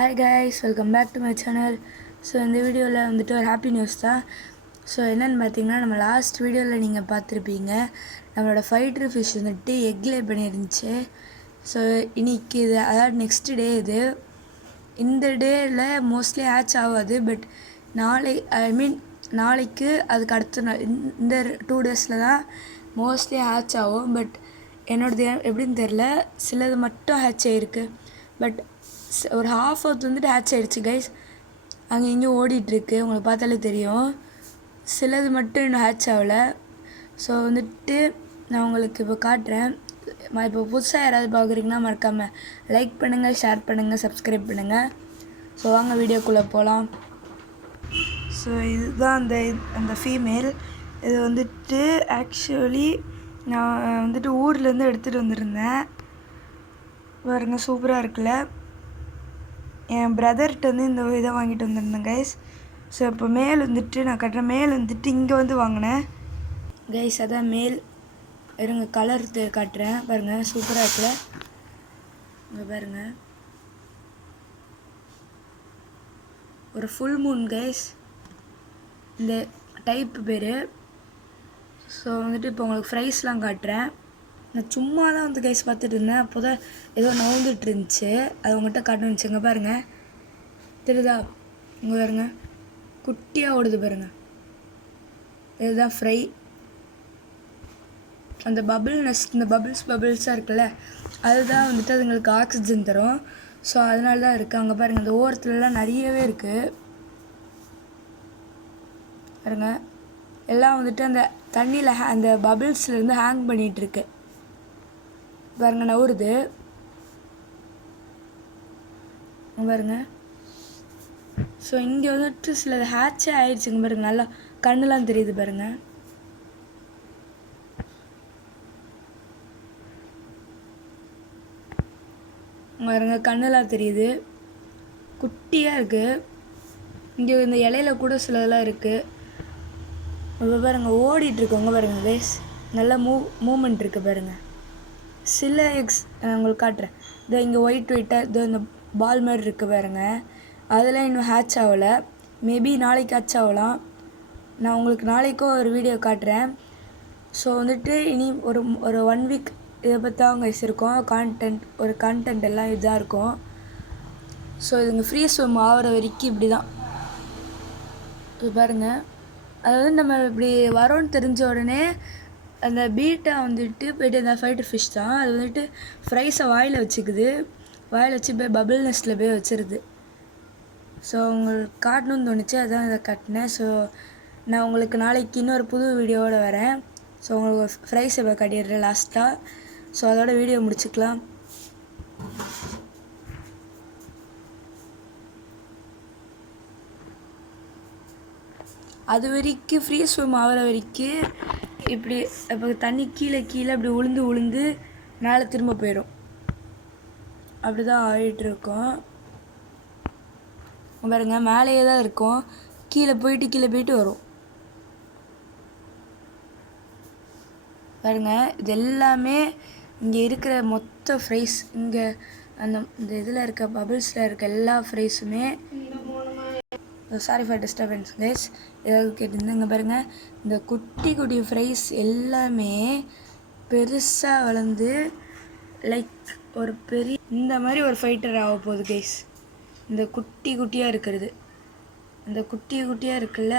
Hi guys, welcome back to my channel. So இந்த வீடியோவில் வந்துட்டு ஒரு ஹாப்பி நியூஸ் தான். ஸோ என்னென்னு பார்த்தீங்கன்னா, நம்ம லாஸ்ட் வீடியோவில் நீங்கள் பார்த்துருப்பீங்க, நம்மளோட ஃபைட்ரு ஃபிஷ் வந்துட்டு எக் லே பண்ணியிருந்துச்சு. ஸோ இன்னைக்கு இது அதாவது நெக்ஸ்ட் டே இது. இந்த டேயில் மோஸ்ட்லி ஹேட்ச் ஆகாது, பட் நாளைக்கு அதுக்கு அடுத்த நாள் இந்த 2 டேஸில் தான் மோஸ்ட்லி ஹேட்ச் ஆகும். பட் என்னோடது எப்படின்னு தெரில, சிலது மட்டும் ஹேட்ச் ஆகிருக்கு. பட் ஒரு ஹாஃப் அவுட் வந்துட்டு ஹேட்ச் ஆகிடுச்சு கைஸ். அங்கே இங்கேயும் ஓடிட்டுருக்கு, உங்களுக்கு பார்த்தாலே தெரியும். சிலது மட்டும் இன்னும் ஹேட்ச் ஆகலை. ஸோ வந்துட்டு நான் உங்களுக்கு இப்போ காட்டுறேன். இப்போ புதுசாக யாராவது பார்க்குறீங்கன்னா மறக்காமல் லைக் பண்ணுங்கள், ஷேர் பண்ணுங்கள், சப்ஸ்கிரைப் பண்ணுங்கள். ஸோ வாங்க வீடியோக்குள்ளே போகலாம். ஸோ இதுதான் அந்த ஃபீமேல். இது வந்துட்டு ஆக்சுவலி நான் வந்துட்டு ஊர்லேருந்து எடுத்துகிட்டு வந்திருந்தேன். பாருங்க, சூப்பராக இருக்குல்ல. என் பிரதர்கிட்ட வந்து இந்த இதை வாங்கிட்டு வந்திருந்தேன் கைஸ். ஸோ இப்போ மேல் வந்துட்டு நான் கட்டுற மேல் வந்துட்டு இங்கே வந்து வாங்கினேன் கைஸ். அதான் மேல். இருங்க கலர் காட்டுறேன் பாருங்கள், சூப்பராக இருக்குல்ல. இங்கே பாருங்கள், ஒரு ஃபுல் மூன் கைஸ் இந்த டைப்பு பேர். ஸோ வந்துட்டு இப்போ உங்களுக்கு ப்ரைஸ்லாம் காட்டுறேன். நான் சும்மா தான் வந்து கைஸ் பார்த்துட்டு இருந்தேன். அப்போ தான் ஏதோ நவுந்துட்டு இருந்துச்சு, அது உங்கள்கிட்ட காட்டணுச்சு. இங்கே பாருங்கள், தெரியுதா? இங்கே பாருங்க, குட்டியாக ஓடுது பாருங்கள். இதுதான் ஃப்ரை. அந்த இந்த பபிள்ஸாக இருக்குல்ல, அதுதான் வந்துட்டு அதுங்களுக்கு ஆக்சிஜன் தரும். ஸோ அதனால தான் இருக்குது. அங்கே பாருங்கள், அந்த ஓரத்துலலாம் நிறையவே இருக்குது பாருங்க. எல்லாம் வந்துட்டு அந்த தண்ணியில் அந்த பபிள்ஸ்லேருந்து ஹேங் பண்ணிகிட்ருக்கு பாருங்க, நவுறுது பாருங்க. ஸோ இங்கே வந்துட்டு சில ஹேட்சே ஆயிடுச்சுங்க பாருங்க, நல்லா கண்ணுலாம் தெரியுது பாருங்க. பாருங்க, கண்ணுலாம் தெரியுது, குட்டியாக இருக்குது. இங்கே இந்த இலையில கூட சிலதெல்லாம் இருக்குது. பாருங்க, ஓடிட்டுருக்கவங்க பாருங்க கைஸ், நல்லா மூமெண்ட் இருக்குது பாருங்க. சில எக்ஸ் உங்களுக்கு காட்டுறேன். இதோ இங்கே ஒயிட்டாக இதோ இந்த பால் மாதிரி இருக்குது பாருங்க. அதெல்லாம் இன்னும் ஹேட்ச் ஆகலை. மேபி நாளைக்கு ஹேட்ச் ஆகலாம். நான் உங்களுக்கு நாளைக்கும் ஒரு வீடியோ காட்டுறேன். ஸோ வந்துட்டு இனி ஒரு 1 வீக் இதை பற்றி தான் கைஸ் இருக்கும். கண்டென்ட் எல்லாம் இதாக இருக்கும். ஸோ இதுங்க ஃப்ரீ ஸ்விம் ஆகிற வரைக்கும் இப்படி தான். இது பாருங்கள், அதாவது நம்ம இப்படி வரோன்னு தெரிஞ்ச உடனே அந்த பீட்டா வந்துட்டு போய்ட்டு அந்த ஃபைட்டர் ஃபிஷ் தான், அது வந்துட்டு ஃப்ரைஸை வாயில் வச்சுக்குது. வாயில் வச்சு போய் பபிள் நெஸ்ட்டில் போய் வச்சிருது. ஸோ உங்களுக்கு காட்டணும்னு தோணுச்சு, அதான் இதை காட்டினேன். ஸோ நான் உங்களுக்கு நாளைக்கு இன்னொரு புது வீடியோவோடு வரேன். ஸோ உங்களுக்கு ஃப்ரைஸை இப்போ காட்டிடுறேன் லாஸ்ட்டாக. ஸோ அதோட வீடியோ முடிச்சுக்கலாம். அது வரைக்கும் ஃப்ரீ ஸ்விம் ஆகிற வரைக்கும் இப்படி இப்போ தண்ணி கீழே அப்படி உளுந்து மேலே திரும்ப போயிடும். அப்படி தான் ஆகிட்டுருக்கோம் பாருங்க. மேலேயே தான் இருக்கும், கீழே போயிட்டு வரும் பாருங்க. இது எல்லாமே இங்கே இருக்கிற மொத்த ஃப்ரைஸ், இங்கே இந்த இதில் இருக்க பபிள்ஸில் இருக்க எல்லா ஃப்ரைஸுமே. சாரி ஃபார் டிஸ்டர்பன்ஸ் கைஸ், ஏதாவது கேட்டிருந்தேன். இங்கே பாருங்கள், இந்த குட்டி ஃப்ரைஸ் எல்லாமே பெருசாக வளர்ந்து லைக் ஒரு பெரிய இந்த மாதிரி ஒரு ஃபைட்டர் ஆக போகுது கைஸ். இந்த குட்டியாக இருக்கிறது, இந்த குட்டியாக இருக்குல்ல,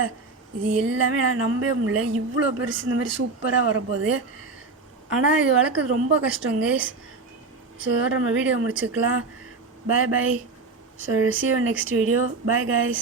இது எல்லாமே நான் நம்பவே முடியல. இவ்வளோ பெருசு இந்த மாதிரி சூப்பராக வரப்போகுது. ஆனால் இது வளர்க்குறது ரொம்ப கஷ்டம் கைஸ். ஸோ இதோட நம்ம வீடியோ முடிச்சுக்கலாம். Bye. So see you next video. Bye guys.